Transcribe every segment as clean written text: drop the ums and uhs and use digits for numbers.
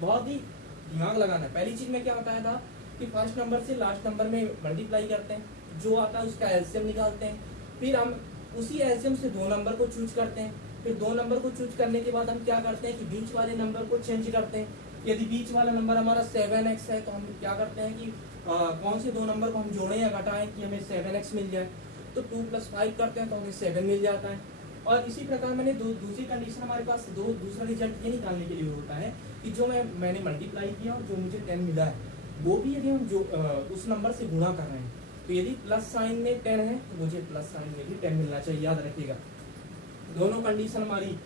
बहुत ही दिमाग लगाना है। पहली चीज में क्या बताया था कि फर्स्ट नंबर से लास्ट नंबर में मल्टीप्लाई करते हैं, जो आता है उसका एलसीएम निकालते हैं, फिर हम उसी एलसीएम से दो नंबर को चूज करते हैं, फिर दो नंबर को चूज करने के बाद हम क्या करते हैं कि बीच वाले नंबर को चेंज करते हैं। यदि बीच वाला नंबर हमारा 7x है तो हम क्या करते हैं कि कौन से दो नंबर को हम जोड़ें या घटाएं कि हमें 7x मिल जाए, तो 2 + 5 करते हैं तो हमें 7 मिल जाता है। और इसी प्रकार मैंने दूसरी कंडीशन हमारे पास दूसरा रिजल्ट ये निकालने के लिए होता है कि जो मैंने मल्टीप्लाई किया और जो मुझे 10 मिला है वो भी यदि हम जो उस नंबर से गुणा कर रहे हैं, तो यदि प्लस साइन में 10 है तो मुझे प्लस साइन में भी 10 मिलना चाहिए। याद रखिएगा, दोनों कंडीशन हमारी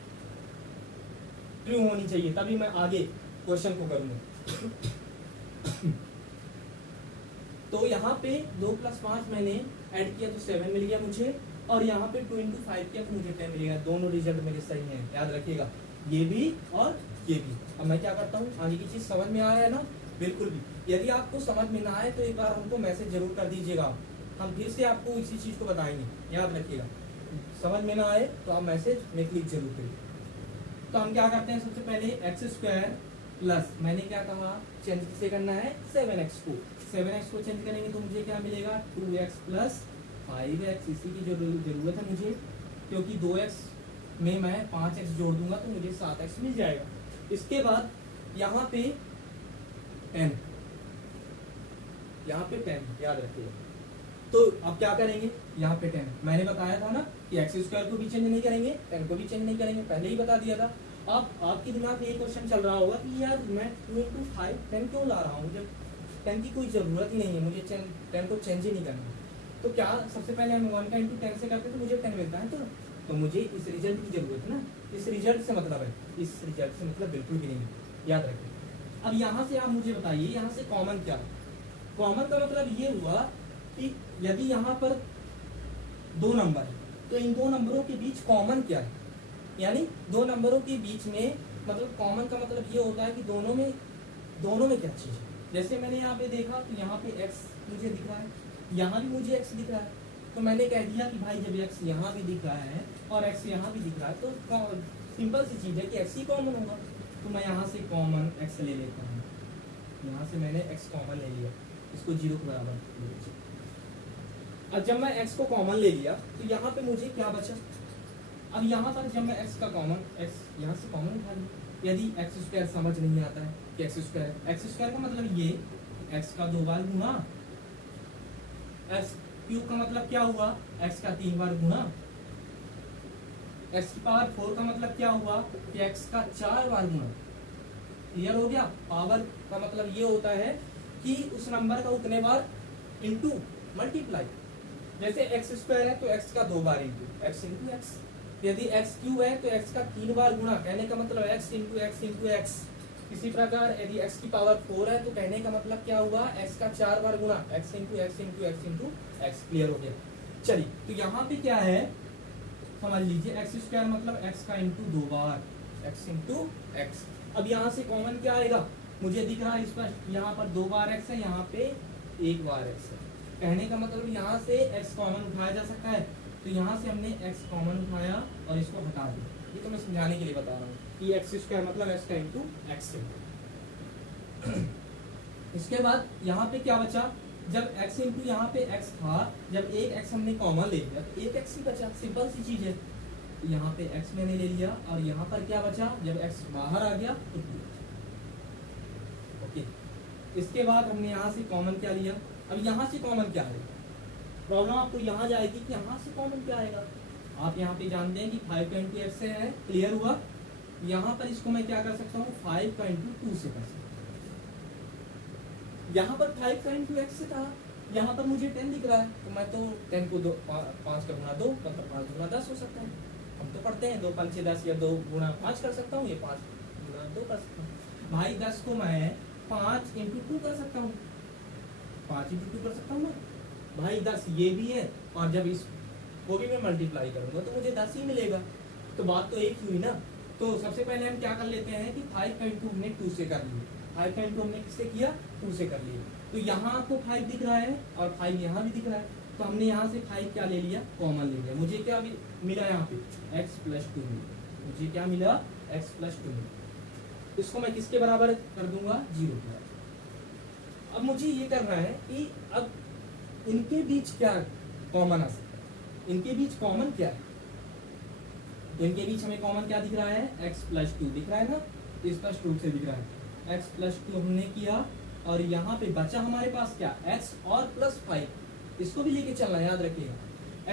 ट्रू होनी चाहिए, तभी मैं आगे क्वेश्चन को करूंगा। तो यहाँ पे 2 + 5 मैंने ऐड किया तो 7 मिल गया मुझे, और यहाँ पे 2 × 5 किया तो मुझे 10 मिलेगा। दोनों रिजल्ट मेरे सही हैं, याद रखिएगा, ये भी और ये भी। अब मैं क्या करता हूँ, आगे की चीज समझ में आ रहा है ना? बिल्कुल भी। यदि आपको समझ में ना आए तो एक बार हमको मैसेज जरूर कर दीजिएगा, हम फिर से आपको इसी चीज को बताएंगे, याद रखिएगा। समझ में ना आए तो आप मैसेज में क्लिक जरूर करिए। तो हम क्या करते हैं, सबसे पहले x² प्लस, मैंने क्या कहा, चेंज किसे करना है, 7x को। 7x को चेंज करेंगे तो मुझे क्या मिलेगा, 2x + 5x। इसी की जरूरत है मुझे, क्योंकि 2x में मैं 5x जोड़ दूंगा तो मुझे 7x मिल जाएगा। इसके बाद यहाँ पे 10, यहाँ पे 10 याद रखिए। तो अब क्या करेंगे, यहाँ पे 10 मैंने बताया था ना कि x² को भी चेंज नहीं करेंगे, 10 को भी चेंज नहीं करेंगे, पहले ही बता दिया था। अब आपके दिमाग में ये क्वेश्चन चल रहा होगा कि यार मैं 2 × 5 10 क्यों ला रहा हूँ, मुझे 10 की कोई जरूरत ही नहीं है, मुझे 10 को चेंज ही नहीं करना। तो क्या सबसे पहले हम 1 का × 10 से करते तो मुझे 10 मिलता है, तो मुझे इस रिजल्ट की जरूरत है ना। इस रिजल्ट से मतलब है, इस रिजल्ट से मतलब बिल्कुल भी नहीं, याद रखें। अब यहाँ से आप मुझे बताइए, यहाँ से कॉमन क्या है? कॉमन का मतलब ये हुआ कि यदि यहाँ पर दो नंबर है तो इन दो नंबरों के बीच कॉमन क्या है, यानी दो नंबरों के बीच में मतलब कॉमन का मतलब ये होता है कि दोनों में क्या चीज है। जैसे मैंने यहाँ पे देखा तो यहाँ पे x मुझे दिख रहा है, यहाँ भी मुझे x दिख रहा है, तो मैंने कह दिया कि भाई जब x यहाँ भी दिख रहा है और x यहाँ भी दिख रहा है तो सिंपल सी चीज है कि x ही कॉमन होगा। तो मैं यहाँ से कॉमन x ले लेता हूँ, यहाँ से मैंने x कॉमन ले लिया, इसको 0 के बराबर ले लीजिए। अब जब मैं x को कॉमन ले लिया तो यहाँ पे मुझे क्या बचा, अब यहाँ पर जब मैं x का कॉमन, x यहाँ से कॉमन उठा लिया। यदि x² समझ नहीं आता है कि x² का मतलब ये x का 2 बार गुणा, x³ का मतलब क्या हुआ, x का 3 बार गुणा, x⁴ का मतलब क्या हुआ कि x का 4 बार गुणा। क्लियर हो गया? पावर का मतलब ये होता है कि उस नंबर का उतने बार इंटू मल्टीप्लाई। जैसे x² है तो x का 2 बार इंटू x। यदि x³ है तो x का 3 बार गुणा, कहने का मतलब x इंटू x। इसी प्रकार यदि x⁴ है तो कहने का मतलब क्या हुआ, x का 4 बार गुणा, x इंटू x। क्लियर हो गया? चलिए, तो यहाँ पे क्या है समझ लीजिए, x² मतलब x का इंटू 2 बार, x इंटू x। अब यहाँ से कॉमन क्या आएगा, मुझे दिख रहा है स्पष्ट, यहाँ पर 2 बार x है, यहाँ पे 1 बार x है। कहने का मतलब यहाँ से x कॉमन उठाया जा सकता है, तो यहाँ से हमने x कॉमन उठाया और इसको हटा दिया। ये तो मैं समझाने के लिए बता रहा हूँ कि x² मतलब x का इंटू x। इसके बाद यहाँ पे क्या बचा, जब x इंटू यहाँ पे x था, जब एक x हमने कॉमन ले लिया तो एक x ही बचा, सिंपल सी चीज है। यहाँ पे x मैंने ले लिया और यहाँ पर क्या बचा, जब x बाहर आ गया तो 2। ओके, इसके बाद हमने यहाँ से कॉमन क्या लिया। अब यहाँ से कॉमन क्या है, प्रॉब्लम आपको यहाँ जाएगी कि यहाँ से कॉमन क्या आएगा। आप यहाँ पे जानते हैं कि 5 का इंटू x से है, क्लियर हुआ। यहाँ पर इसको मैं क्या कर सकता हूँ, 5 का इंटू 2 से कर सकता हूँ। यहाँ पर 5 का इंटू x से था, यहाँ पर मुझे 10 दिख रहा है, तो मैं तो 10 को 5 का गुणा 2 मतलब 5 गुणा 10 हो सकता है। हम तो पढ़ते हैं 2 × 5 = 10 या 2 गुणा 5 कर सकता हूँ, ये 5 गुणा 2 कर सकता हूँ। भाई 10 को मैं 5 इंटू 2 कर सकता हूँ, 5 इंटू 2 कर सकता हूँ ना भाई। 10 ये भी है, और जब इसको भी मैं मल्टीप्लाई करूंगा तो मुझे 10 ही मिलेगा। तो बात तो एक ही हुई ना। तो सबसे पहले हम क्या कर लेते हैं कि 5 का इंटू हमने 2 से कर लिया, 5 का इंटू हमने किससे किया, 2 से कर लिया। तो यहाँ आपको 5 दिख रहा है और 5 यहाँ भी दिख रहा है, तो हमने यहाँ से 5 क्या ले लिया, कॉमन ले लिया। मुझे क्या मिला यहाँ पे, x + 2 मिला। मुझे क्या मिला, x + 2 मिला। इसको मैं किसके बराबर कर दूंगा, 0 के बराबर। अब मुझे ये करना है कि अब इनके बीच क्या कॉमन आ सकता है, इनके बीच कॉमन क्या है, इनके बीच हमें कॉमन क्या दिख रहा है, x+2 दिख रहा है ना, इस स्पष्ट रूप से दिख रहा है। x+2 हमने किया और यहाँ पे बचा हमारे पास क्या, x और +5, इसको भी लेके चलना याद रखिएगा।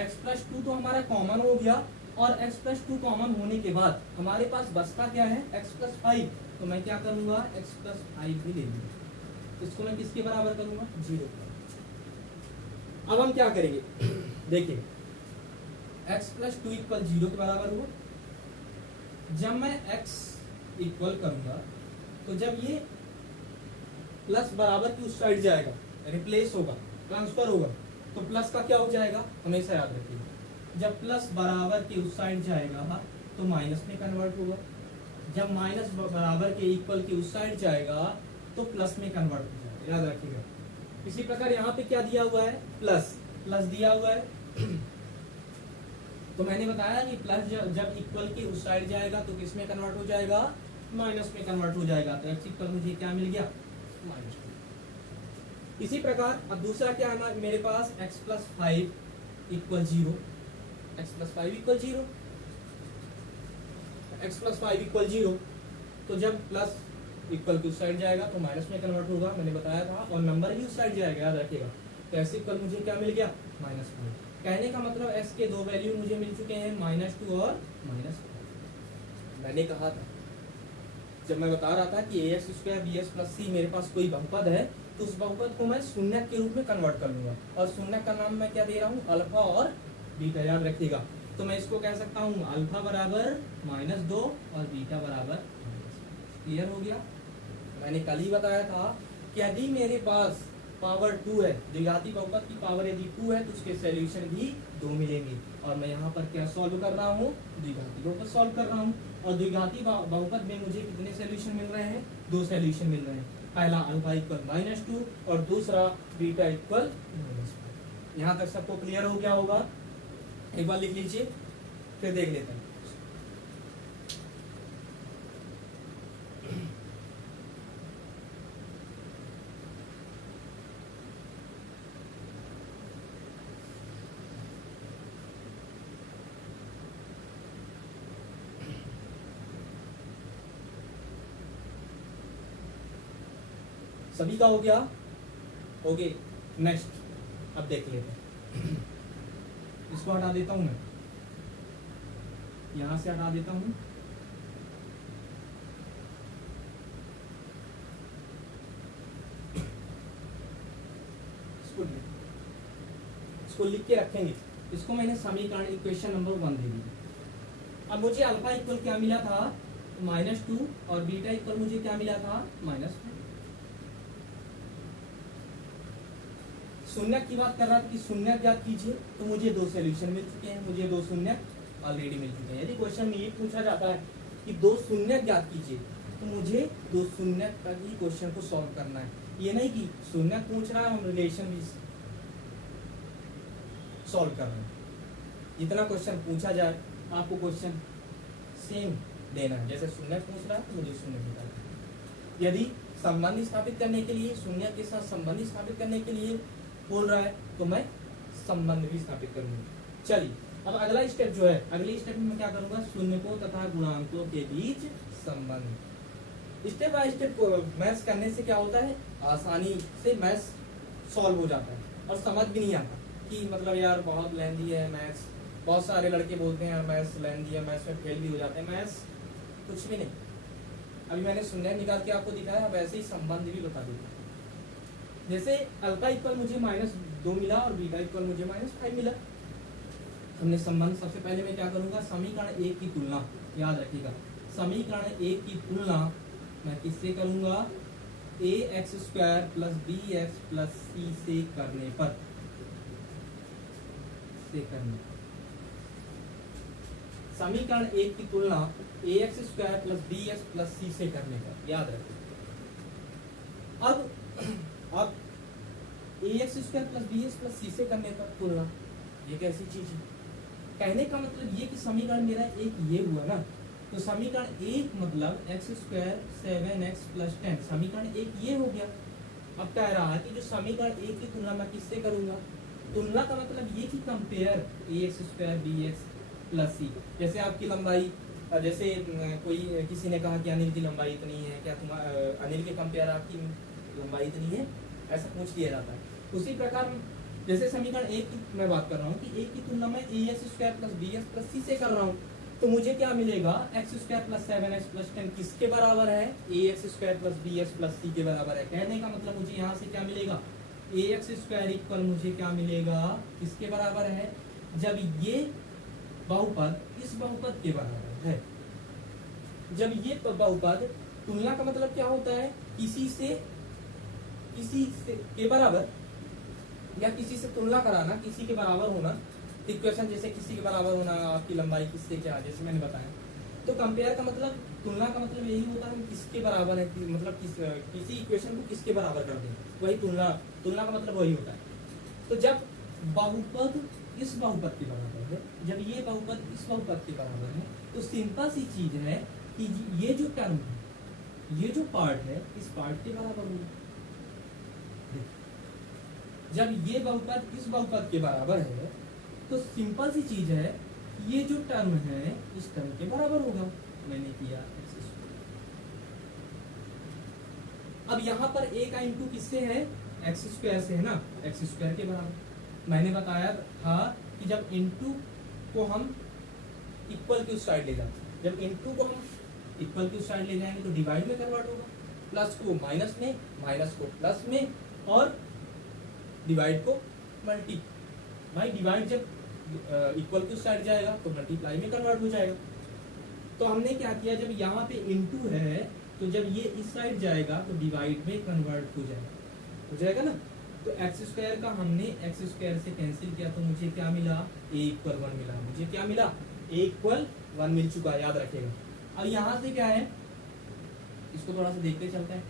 x+2 तो हमारा कॉमन हो गया और x+2 कॉमन होने के बाद हमारे पास बचता क्या है, x+5, तो मैं क्या करूंगा, x+5 भी ले लूंगा, इसको मैं किसके बराबर करूंगा, 0। अब हम क्या करेंगे, देखिए x+2 = 0 के बराबर हुआ। जब मैं x इक्वल करूंगा तो जब ये प्लस बराबर की उस साइड जाएगा, रिप्लेस होगा, ट्रांसफर होगा, तो प्लस का क्या हो जाएगा, हमेशा याद रखिएगा, जब प्लस बराबर के उस साइड जाएगा तो माइनस में कन्वर्ट होगा, जब माइनस बराबर के इक्वल के उस साइड जाएगा तो प्लस में कन्वर्ट हो जाएगा, याद रखिएगा। इसी प्रकार यहाँ पे क्या दिया हुआ है, प्लस प्लस दिया हुआ है तो मैंने बताया कि प्लस जब इक्वल के उस साइड जाएगा तो किस में कन्वर्ट हो जाएगा, माइनस में कन्वर्ट हो जाएगा। तो x इक्वल मुझे क्या मिल गया, -2। इसी प्रकार अब दूसरा क्या है मेरे पास, x+5 = 0, x+5 = 0, x+5 = 0, तो जब प्लस इक्वल के उस साइड जाएगा तो माइनस में कन्वर्ट होगा, मैंने बताया था, और नंबर भी उस साइड जाएगा, याद रखिएगा। तो x इक्वल मुझे क्या मिल गया, -5। कहने का मतलब s के दो वैल्यू मुझे मिल चुके हैं, -2 और -5। मैंने कहा था जब मैं बता रहा था कि ax² bs + c मेरे पास कोई बहुपद है तो उस बहुपद को मैं शून्यक के रूप में कन्वर्ट कर लूंगा, और शून्यक का नाम मैं क्या दे रहा हूँ, अल्फा और बीटा, याद रखिएगा। तो मैं इसको कह सकता हूँ अल्फा बराबर -2 और बीटा बराबर। क्लियर हो गया। मैंने कल ही बताया था कि यदि मेरे पास पावर 2 है, द्विघाती बहुपद की पावर यदि 2 है तो उसके सॉल्यूशन भी 2 मिलेंगे, और मैं यहाँ पर क्या सॉल्व कर रहा हूँ, द्विघाती बहुपद सॉल्व कर रहा हूँ, और द्विघाती बहुपद में मुझे कितने सॉल्यूशन मिल रहे हैं, 2 सॉल्यूशन मिल रहे हैं। पहला अल्फा इक्वल -2 और दूसरा बीटा इक्वल -5। यहाँ तक सबको क्लियर हो गया होगा, एक बार लिख लीजिए फिर देख लेते हैं। सभी का हो गया, ओके नेक्स्ट अब देख लेते हैं। इसको हटा देता हूं मैं, यहां से हटा देता हूं, इसको लिख के रखेंगे। इसको मैंने समीकरण इक्वेशन नंबर 1 दे दिया। अब मुझे अल्फा इक्वल क्या मिला था, -2, और बीटा इक्वल मुझे क्या मिला था, -5। शून्यक की बात कर रहा था कि शून्यक ज्ञात कीजिए, तो मुझे 2 सॉल्यूशन मिल चुके हैं, मुझे 2 शून्यक ऑलरेडी मिल चुके हैं। यदि क्वेश्चन में ये पूछा जाता है कि 2 शून्यक ज्ञात कीजिए तो मुझे 2 शून्यक तक ही क्वेश्चन को सॉल्व करना है, ये नहीं कि शून्यक पूछ रहा है हम रिलेशन भी सॉल्व कर रहे हैं। जितना क्वेश्चन पूछा जाए आपको क्वेश्चन सेम देना है, जैसे शून्यक पूछ रहा है तो मुझे शून्य निकालना है। यदि संबंध स्थापित करने के लिए, शून्यक के साथ संबंध स्थापित करने के लिए बोल रहा है तो मैं संबंध भी स्थापित करूंगा। चलिए अब अगला स्टेप जो है, अगले स्टेप में मैं क्या करूंगा, शून्यकों तथा गुणांकों के बीच संबंध। स्टेप बाय स्टेप मैथ्स करने से क्या होता है, आसानी से मैथ्स सॉल्व हो जाता है और समझ भी नहीं आता कि मतलब यार बहुत लेंथी है मैथ्स। बहुत सारे लड़के बोलते हैं यार मैथ्स लेंथी है, मैथ्स में फेल भी हो जाते हैं। मैथ्स कुछ भी नहीं, अभी मैंने शून्य निकाल के आपको दिखाया, अब ऐसे ही संबंध भी बता दूंगा। जैसे अल्फा इक्वल मुझे -2 मिला और बीटा इक्वल मुझे -5 मिला। हमने संबंध, सबसे पहले मैं क्या करूंगा, समीकरण 1 की तुलना, याद रखिएगा समीकरण 1 की तुलना मैं किससे करूंगा, ax² + bx + c से करने पर, समीकरण 1 की तुलना ax² + bx + c से करने पर, याद रखिए। अब ax² + bx + c से करने पर तुलना, ये कैसी चीज है, कहने का मतलब ये कि समीकरण मेरा एक ये हुआ ना, तो समीकरण एक मतलब एक्स स्क्वायर 7x प्लस 10, समीकरण एक ये हो गया। अब कह रहा है कि जो समीकरण एक की तुलना मैं किससे करूंगा, तुलना का मतलब ये कि compare A x square B x plus C. जैसे आपकी लंबाई, जैसे कोई किसी ने कहा कि अनिल की लंबाई इतनी है, क्या तुम अनिल के कंपेयर आपकी लंबाई इतनी है, ऐसा पूछ लिया जाता है। उसी प्रकार जैसे समीकरण एक की मैं बात कर रहा हूँ कि एक की तुलना में A x square plus B x plus C से कर रहा हूँ, तो मुझे क्या मिलेगा, x square plus 7x plus 10 किसके बराबर है, A x square plus B x plus C के बराबर है। कहने का मतलब मुझे यहाँ से क्या मिलेगा, ए एक्स स्क्वायर इक्वल मुझे क्या मिलेगा, किसके बराबर है, जब ये बहुपद इस बहुपद के बराबर है। जब ये बहुपद, तुलना का मतलब क्या होता है, किसी से के बराबर या किसी से तुलना कराना, किसी के बराबर होना। इक्वेशन जैसे किसी के बराबर होना, आपकी लंबाई किससे क्या, जैसे मैंने बताया। तो कंपेयर का मतलब, तुलना का मतलब यही होता है किसके बराबर है, मतलब किसी इक्वेशन को किसके बराबर कर दें, वही तुलना का मतलब वही होता है। तो जब बहुपद इस बहुपद के बराबर है, जब ये बहुपद इस बहुपद के बराबर है, तो सिंपल सी चीज है कि ये जो टर्म है, ये जो पार्ट है, इस पार्ट के बराबर होगा। जब ये बहुपद इस बहुपद के बराबर है, तो सिंपल सी चीज है, ये जो टर्म है इस टर्म के बराबर होगा। मैंने किया एक्स स्क्वायर। अब यहाँ पर a का इंटू किससे है, एक्स स्क्वायर से है ना, एक्स स्क्वायर के बराबर। मैंने बताया था कि जब इंटू को हम इक्वल की उस साइड ले जाते हैं, जब इंटू को हम इक्वल की उस साइड ले जाएंगे तो डिवाइड में कन्वर्ट होगा, प्लस को माइनस में, माइनस को प्लस में, और डिवाइड को मल्टी, भाई डिवाइड जब इक्वल की साइड जाएगा तो मल्टीप्लाई में कन्वर्ट हो जाएगा। तो हमने क्या किया, जब यहाँ पे इनटू है तो जब ये इस साइड जाएगा तो डिवाइड में कन्वर्ट हो जाएगा ना। तो एक्स स्क्वायर का हमने एक्स स्क्वायर से कैंसिल किया, तो मुझे क्या मिला, ए इक्वल 1 मिला। मुझे क्या मिला, ए इक्वल 1 मिल चुका है, याद रखिएगा। अब यहाँ से क्या है, इसको थोड़ा सा देखते चलते हैं।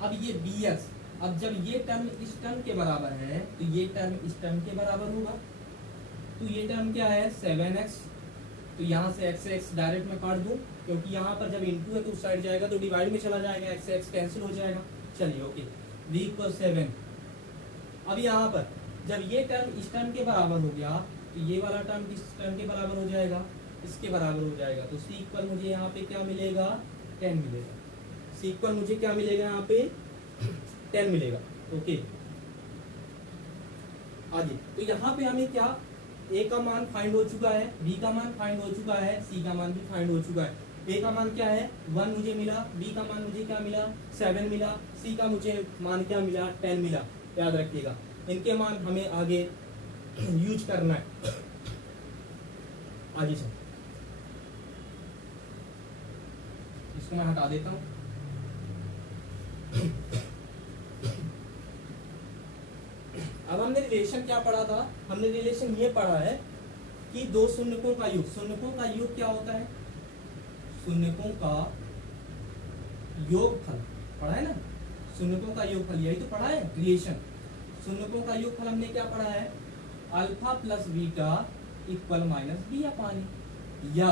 अब ये बी एक्स, अब जब ये टर्म इस टर्म के बराबर है तो ये टर्म इस टर्म के बराबर होगा। तो ये टर्म क्या है, 7x, तो यहाँ से x x डायरेक्ट में काट दूं, क्योंकि यहाँ पर जब इनटू है तो उस साइड जाएगा तो डिवाइड में चला जाएगा, x x कैंसिल हो जाएगा। चलिए ओके, v इक्वल 7। अब यहाँ पर जब ये टर्म इस टर्म के बराबर हो गया तो ये वाला टर्म इस टर्म के बराबर हो जाएगा, इसके बराबर हो जाएगा। तो c इक्वल मुझे यहाँ पे क्या मिलेगा, 10 मिलेगा। c इक्वल मुझे क्या मिलेगा, यहाँ पे 10 मिलेगा। ओके आगे, तो यहाँ पे हमें क्या, a का मान फाइंड हो चुका है, b का मान फाइंड हो चुका है, c का मान भी फाइंड हो चुका है। a का मान क्या है, 1 मुझे मिला, b का मान मुझे क्या मिला, 7 मिला, c का मुझे मान क्या मिला, 10 मिला। याद रखिएगा, इनके मान हमें आगे यूज करना है। आगे चल, इसको मैं हटा देता हूँ। अब हमने रिलेशन क्या पढ़ा था, हमने रिलेशन ये पढ़ा है कि दो शून्यकों का योग, शून्यकों का योग क्या होता है, शून्यकों का योगफल पढ़ा है ना, शून्यकों का योगफल, यही तो पढ़ा है रिलेशन। शून्यकों का योगफल हमने क्या पढ़ा है, alpha plus beta equal minus B upon, या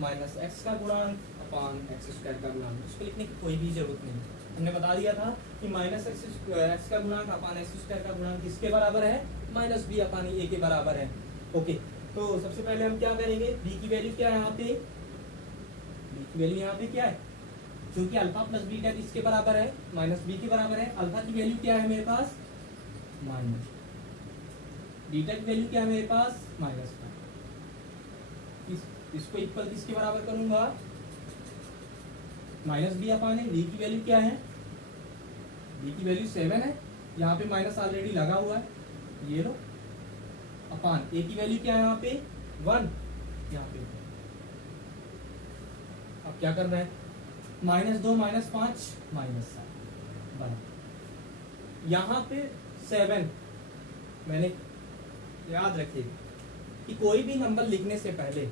माइनस एक्स का गुणांक अपान एक्स स्क्वायर का गुणांक। इसको लिखने की कोई भी जरूरत नहीं, हमने बता दिया था कि माइनस एक्स का गुणांक अपान एक्स स्क्वायर का गुणांक किसके बराबर है, माइनस बी अपान ए के बराबर है। ओके, तो सबसे पहले हम क्या करेंगे, बी की वैल्यू क्या है यहाँ पे, बी की वैल्यू यहाँ पे क्या है, क्योंकि अल्फा प्लस बीटा किसके बराबर है, माइनस बी के बराबर है। अल्फा की वैल्यू क्या है मेरे पास, माइनस, बीटा की वैल्यू क्या है मेरे पास, माइनस। इसको इक्वल किसके बराबर करूंगा, माइनस बी अपान है। बी की वैल्यू क्या है, बी की वैल्यू 7 है, यहाँ पे माइनस ऑलरेडी लगा हुआ है, ये लो, अपान ए की वैल्यू क्या है यहाँ पे 1, यहाँ पे। अब क्या करना है, -2 -5 -7 बराबर, यहाँ पे 7। मैंने याद रखिए कि कोई भी नंबर लिखने से पहले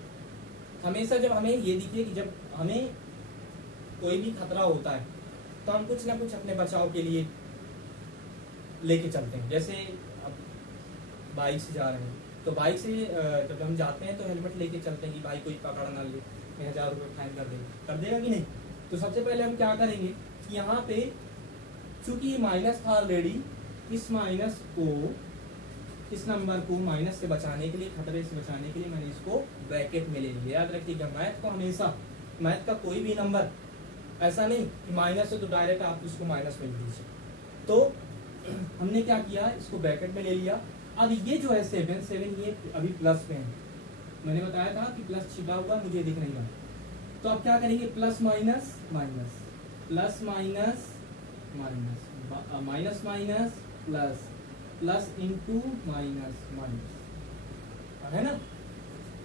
हमेशा जब हमें ये दिखे कि जब हमें कोई भी खतरा होता है तो हम कुछ ना कुछ अपने बचाव के लिए लेके चलते हैं। जैसे अब बाइक से जा रहे हैं तो बाइक से जब हम जाते हैं तो हेलमेट लेके चलते हैं कि भाई कोई पकड़ ना ले, 1000 रुपये फाइन कर देगा कि नहीं। तो सबसे पहले हम क्या करेंगे कि यहाँ पे चूंकि ये माइनस था ऑलरेडी, इस माइनस को, इस नंबर को माइनस से बचाने के लिए, खतरे से बचाने के लिए मैंने इसको ब्रैकेट में ले लिया। याद रखिएगा मैथ को हमेशा, मैथ का कोई भी नंबर ऐसा नहीं कि माइनस है तो डायरेक्ट आप उसको माइनस में लिख दीजिए। तो हमने क्या किया, इसको ब्रैकेट में ले लिया। अब ये जो है 7 ये अभी प्लस में है, मैंने बताया था कि प्लस छिपा हुआ मुझे दिख नहीं रहा। तो अब क्या करेंगे, plus minus minus, plus minus minus, minus minus plus, plus into minus minus, है ना।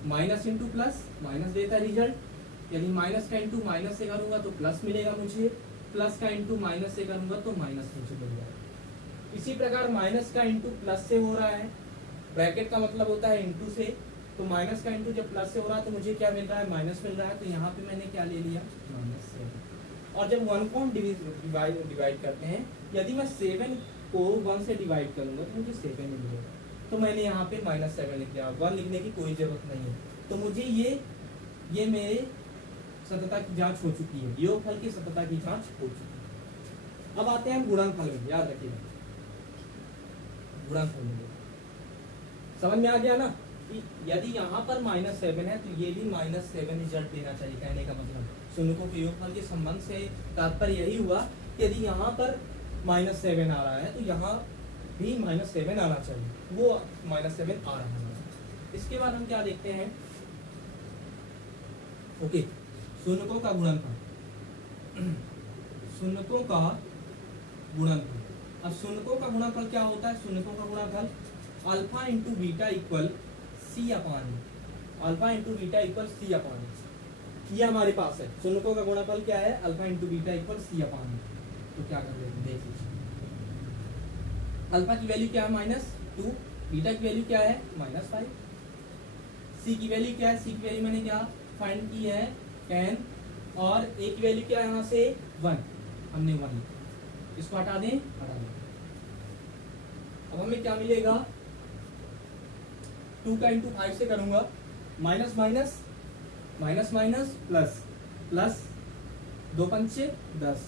माइनस इंटू प्लस माइनस देता है रिजल्ट। यदि माइनस का इंटू माइनस से करूंगा तो प्लस मिलेगा मुझे, प्लस का इंटू माइनस से करूंगा तो माइनस मुझे मिल जाएगा। इसी प्रकार माइनस का इंटू प्लस से हो रहा है, ब्रैकेट का मतलब होता है इंटू से, तो माइनस का इंटू जब प्लस से हो रहा है तो मुझे क्या मिल रहा है, माइनस मिल रहा है। तो यहाँ पे मैंने क्या ले लिया, -7। और जब 1 को हम डिवाइड करते हैं, यदि मैं 7 को 1 से डिवाइड करूंगा तो मुझे 7 ही मिलेगा। तो मैंने यहाँ पे -7 लिख दिया, 1 लिखने की कोई जरूरत नहीं है। तो मुझे ये मेरे सतता की जांच हो चुकी है, योगफल की सतता की जांच हो चुकी है। अब आते हैं गुणनफल में, याद रखिएगा गुणनफल में। समझ में आ गया ना कि यदि यहाँ पर -7 है तो ये भी -7 रिजल्ट देना चाहिए। कहने का मतलब शून्यकों के योगफल के संबंध से तात्पर्य यही हुआ कि यदि यहाँ पर -7 आ रहा है तो यहाँ भी -7 आना चाहिए, वो -7 आ रहा है। इसके बाद हम क्या देखते हैं, ओके, शून्यकों का गुणनफल, शून्यकों का गुणनफल। अब शून्यकों का गुणनफल क्या होता है, शून्यकों का गुणनफल alpha into beta equal C upon, alpha into beta equal C upon, ये हमारे पास है। शून्यकों का गुणनफल क्या है, alpha into beta equal C upon. तो क्या कर लेते हैं, देख लीजिए। अल्फा की वैल्यू क्या है, -2, बीटा की वैल्यू क्या है, -5, सी की वैल्यू क्या है, सी की वैल्यू मैंने क्या फाइंड की है 10, और ए की वैल्यू क्या है यहाँ से 1, हमने 1 लिखा, इसको हटा दें, हटा दें। अब हमें क्या मिलेगा, 2 का इंटू 5 से करूंगा, minus minus minus minus plus, plus 2 पंचे 10,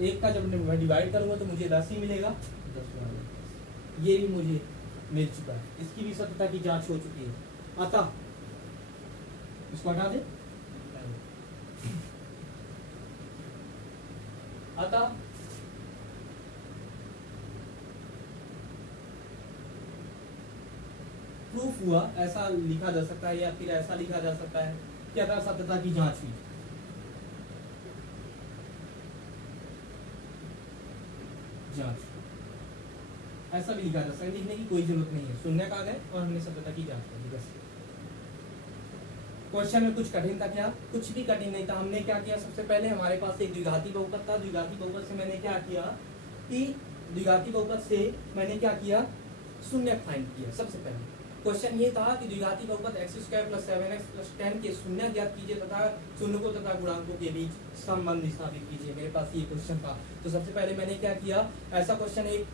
1 का जब मैं डिवाइड करूंगा तो मुझे 10 ही मिलेगा, 10 ये भी मुझे मिल चुका है। इसकी भी सतता की जांच हो चुकी है। अतः इसको हटा दे, अतः प्रूफ हुआ, ऐसा लिखा जा सकता है या फिर ऐसा लिखा जा सकता है कि अतः सत्यता की जांच हुई। जांच ऐसा भी लिखा जा सकता है, लिखने की कोई जरूरत नहीं है, शून्य आ गए और हमने सत्यता की जांच कर दी बस। क्वेश्चन में कुछ कठिन था क्या, कुछ भी कठिन नहीं था। हमने क्या किया, सबसे पहले हमारे पास एक द्विघाती बहुपद था, द्विघाती बहुपद से मैंने क्या किया कि द्विघाती बहुपद से मैंने क्या किया, शून्य फाइंड किया। सबसे पहले क्वेश्चन ये था कि द्विघाती बहुपद x² + 7x + 10 के शून्य ज्ञात कीजिए तथा शून्यकों तथा गुणांकों के बीच संबंध स्थापित कीजिए। मेरे पास ये क्वेश्चन था। तो सबसे पहले मैंने क्या किया, ऐसा क्वेश्चन एक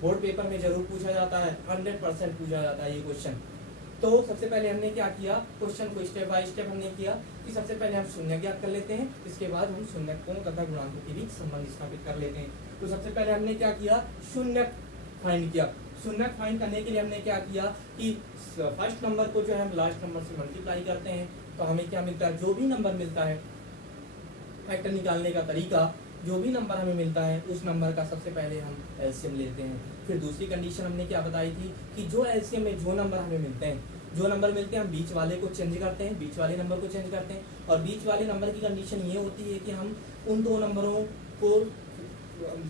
बोर्ड पेपर में जरूर पूछा जाता है, 100% पूछा जाता है ये क्वेश्चन। तो सबसे पहले हमने क्या किया, क्वेश्चन को स्टेप बाय स्टेप हमने किया कि सबसे पहले हम शून्य ज्ञात कर लेते हैं, इसके बाद हम शून्यकों तथा गुणांकों के बीच संबंध स्थापित कर लेते हैं। तो सबसे पहले हमने क्या किया, शून्य फाइंड किया। शून्य फाइंड करने के लिए हमने क्या किया कि फर्स्ट नंबर को जो है हम लास्ट नंबर से मल्टीप्लाई करते हैं, तो हमें क्या मिलता है, जो भी नंबर मिलता है, फैक्टर निकालने का तरीका, जो भी नंबर हमें मिलता है उस नंबर का सबसे पहले हम एलसीएम लेते हैं। फिर दूसरी कंडीशन हमने क्या बताई थी कि जो एलसीएम में जो नंबर हमें मिलते हैं, हम बीच वाले को चेंज करते हैं, बीच वाले नंबर को चेंज करते हैं। और बीच वाले नंबर की कंडीशन ये होती है कि हम उन दो नंबरों को,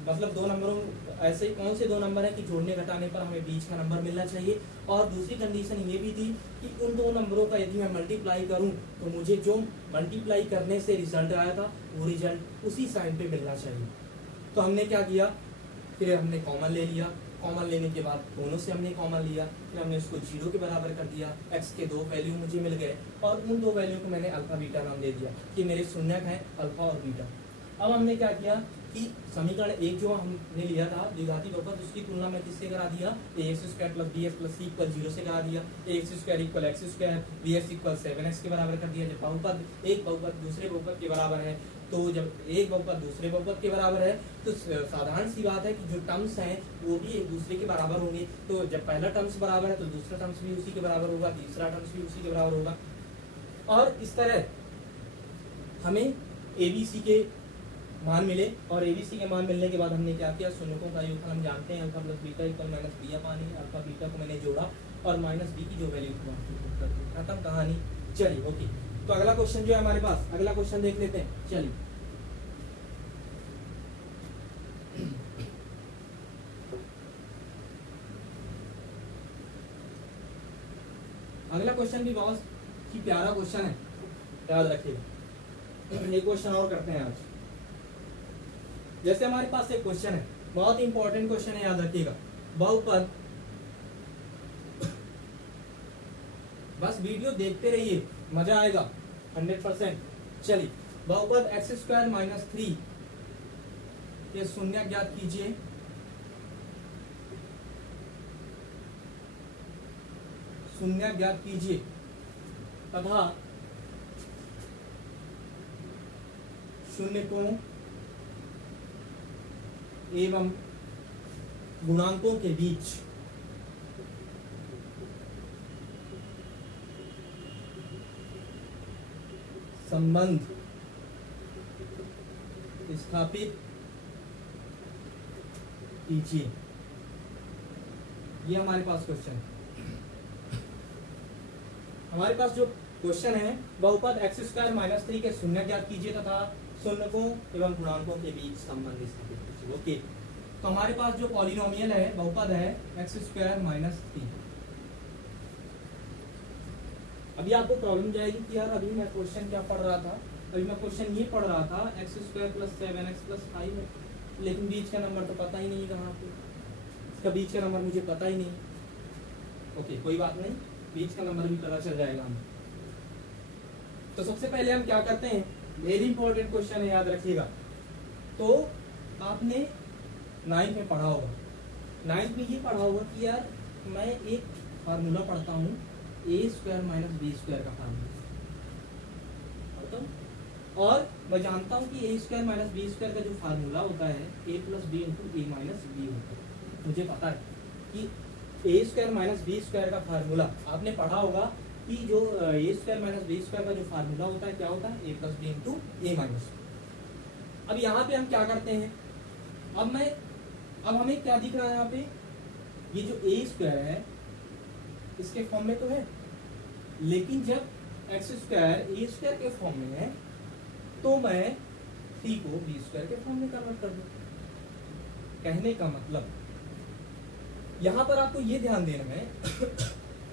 मतलब दो नंबरों, ऐसे कौन से दो नंबर है कि जोड़ने घटाने पर हमें बीच का नंबर मिलना चाहिए। और दूसरी कंडीशन ये भी थी कि उन दो नंबरों का यदि मैं मल्टीप्लाई करूं तो मुझे जो मल्टीप्लाई करने से रिजल्ट आया था वो रिजल्ट उसी साइन पे मिलना चाहिए। तो हमने क्या किया, फिर हमने कॉमन ले लिया, कॉमन लेने के बाद दोनों से हमने कॉमन लिया, फिर हमने उसको 0 के बराबर कर दिया, x के 2 वैल्यू मुझे मिल गए और उन दो वैल्यू को मैंने अल्फा बीटा नाम दे दिया कि मेरे शून्यक हैं अल्फा और बीटा। अब हमने क्या किया कि समीकरण एक जो हमने लिया था द्विघाती बहुपद, उसकी तुलना में किससे करा दिया, ax square plus bx plus c equal 0 से करा दिया, ax square equal x square bx equal 7x के बराबर कर दिया। जब बहुपद एक बहुपद दूसरे बहुपद के बराबर है, तो जब एक बहुपद दूसरे बहुपद के बराबर है तो साधारण सी बात है कि जो टर्म्स हैं वो भी एक दूसरे के बराबर होंगे। तो जब पहला टर्म्स बराबर है तो दूसरा टर्म्स भी उसी के बराबर होगा, तीसरा टर्म्स भी उसी के बराबर होगा। और इस तरह हमें एबीसी के मान मिले, और एबीसी के मान मिलने के बाद हमने क्या किया, शून्यकों का योगफल हम जानते हैं alpha plus beta equal minus B upon A. Alpha beta को मैंने जोड़ा और माइनस बी की जो वैल्यू खत्म कहानी। चलिए ओके, तो अगला क्वेश्चन जो है हमारे पास, अगला क्वेश्चन देख लेते हैं। चलिए अगला क्वेश्चन भी बहुत ही प्यारा क्वेश्चन है, याद रखिएगा। एक क्वेश्चन और करते हैं आज। जैसे हमारे पास एक क्वेश्चन है, बहुत इंपॉर्टेंट क्वेश्चन है, याद रखिएगा। बहुपद, बस वीडियो देखते रहिए, मजा आएगा 100%। चलिए, बहुपद एक्स स्क्वायर माइनस 3 के शून्य ज्ञात कीजिए। शून्य ज्ञात कीजिए तथा शून्यकों एवं गुणांकों के बीच संबंध स्थापित कीजिए। ये हमारे पास क्वेश्चन है। हमारे पास जो क्वेश्चन है, बहुपद एक्स स्क्वायर माइनस 3 के शून्य ज्ञात कीजिए तथा शून्यकों एवं गुणांकों के बीच संबंध स्थापित कीजिए। ओके, तो हमारे पास जो पॉलिनोमियल है, बहुपद है एक्स स्क्वायर माइनस 3। अभी आपको प्रॉब्लम जाएगी कि यार अभी मैं क्वेश्चन क्या पढ़ रहा था, अभी मैं क्वेश्चन ये पढ़ रहा था x square plus 7x plus 5 है, लेकिन बीच का नंबर तो पता ही नहीं है कहाँ पे, इसका बीच का नंबर मुझे पता ही नहीं। ओके, कोई बात नहीं, बीच का नंबर भी पता चल जाएगा हमें। तो सबसे पहले हम क्या करते हैं, वेरी इंपॉर्टेंट क्वेश्चन है, याद रखिएगा। तो आपने 9th में पढ़ा होगा, 9th में ये पढ़ा होगा कि यार मैं एक फार्मूला पढ़ता हूँ, ए स्क्वायर माइनस बी स्क्वायर का फार्मूला पढ़ता हूँ, और मैं जानता हूँ कि ए स्क्वायर माइनस बी स्क्वायर का जो फार्मूला होता है ए प्लस बी इंटू ए माइनस बी होता है। मुझे पता है कि ए स्क्वायर माइनस बी स्क्वायर का फार्मूला, आपने पढ़ा होगा कि जो ए स्क्वायर माइनस बी स्क्वायर का जो फार्मूला होता है क्या होता है, ए प्लस बी इंटू ए माइनस। अब यहाँ पे हम क्या करते हैं, अब हमें क्या दिख रहा है यहाँ पे, ये जो ए स्क्वायर है इसके फॉर्म में तो है, लेकिन जब एक्स स्क्वायर ए स्क्वायर के फॉर्म में है तो मैं 3 को बी स्क्वायर के फॉर्म में कन्वर्ट कर दूं। कहने का मतलब यहाँ पर आपको ये ध्यान देना है